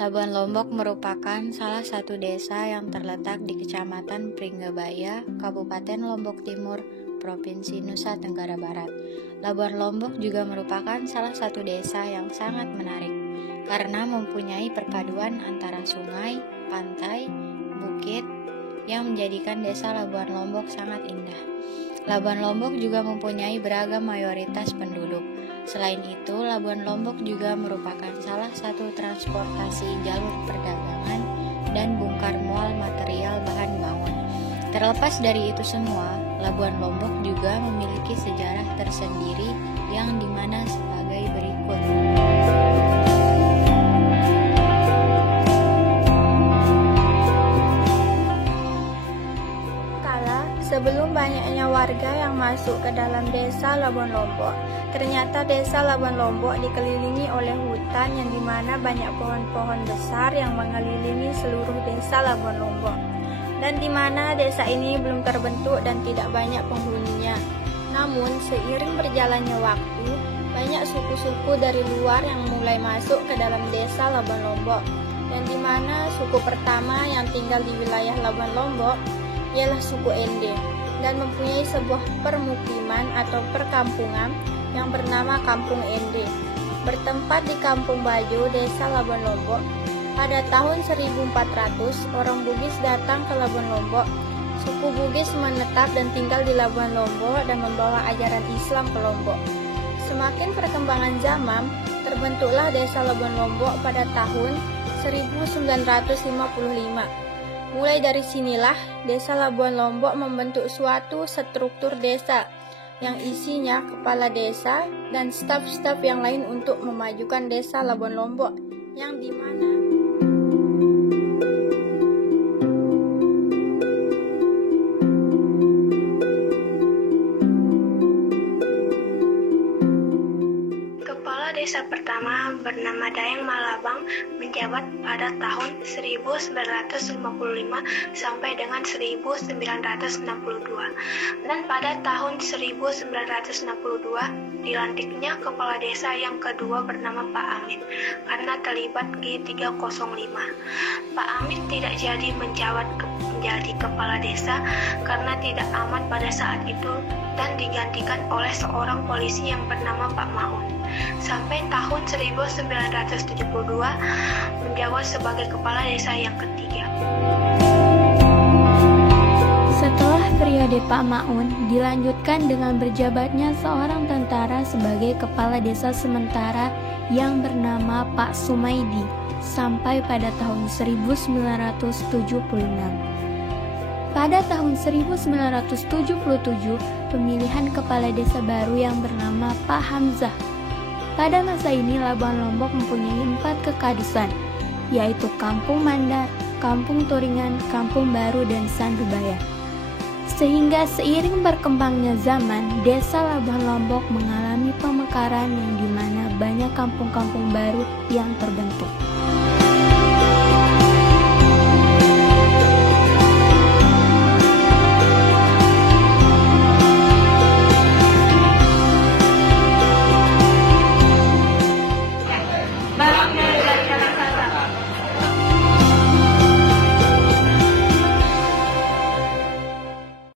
Labuan Lombok merupakan salah satu desa yang terletak di Kecamatan Pringgabaya, Kabupaten Lombok Timur, Provinsi Nusa Tenggara Barat. Labuan Lombok juga merupakan salah satu desa yang sangat menarik karena mempunyai perpaduan antara sungai, pantai, bukit yang menjadikan desa Labuan Lombok sangat indah. Labuan Lombok juga mempunyai beragam mayoritas penduduk. Selain itu, Labuan Lombok juga merupakan salah satu transportasi jalur perdagangan dan bongkar mual material bahan bangun. Terlepas dari itu semua, Labuan Lombok juga memiliki sejarah tersendiri yang dimana sebagai berikut. Sebelum banyaknya warga yang masuk ke dalam desa Labuan Lombok, ternyata desa Labuan Lombok dikelilingi oleh hutan yang dimana banyak pohon-pohon besar yang mengelilingi seluruh desa Labuan Lombok. Dan dimana desa ini belum terbentuk dan tidak banyak penghuninya. Namun seiring berjalannya waktu, banyak suku-suku dari luar yang mulai masuk ke dalam desa Labuan Lombok. Dan dimana suku pertama yang tinggal di wilayah Labuan Lombok ialah suku Ende dan mempunyai sebuah permukiman atau perkampungan yang bernama Kampung Ende. Bertempat di Kampung Bajo, desa Labuan Lombok. Pada tahun 1400, orang Bugis datang ke Labuan Lombok. Suku Bugis menetap dan tinggal di Labuan Lombok dan membawa ajaran Islam ke Lombok. Semakin perkembangan zaman, terbentuklah desa Labuan Lombok pada tahun 1955. Mulai dari sinilah, desa Labuan Lombok membentuk suatu struktur desa yang isinya kepala desa dan staf-staf yang lain untuk memajukan desa Labuan Lombok, yang dimana desa pertama bernama Dayang Malabang menjabat pada tahun 1955 sampai dengan 1962, dan pada tahun 1962 dilantiknya kepala desa yang kedua bernama Pak Amin karena terlibat G305. Pak Amin tidak jadi menjabat menjadi kepala desa karena tidak aman pada saat itu dan digantikan oleh seorang polisi yang bernama Pak Maun. Sampai tahun 1972 menjabat sebagai kepala desa yang ketiga. Setelah periode Pak Maun dilanjutkan dengan berjabatnya seorang tentara sebagai kepala desa sementara yang bernama Pak Sumaidi sampai pada tahun 1976. Pada tahun 1977, pemilihan kepala desa baru yang bernama Pak Hamzah. Pada masa ini, Labuan Lombok mempunyai 4 kekadusan, yaitu Kampung Mandar, Kampung Turingan, Kampung Baru, dan Sandubaya. Sehingga seiring berkembangnya zaman, desa Labuan Lombok mengalami pemekaran yang dimana banyak kampung-kampung baru yang terbentuk.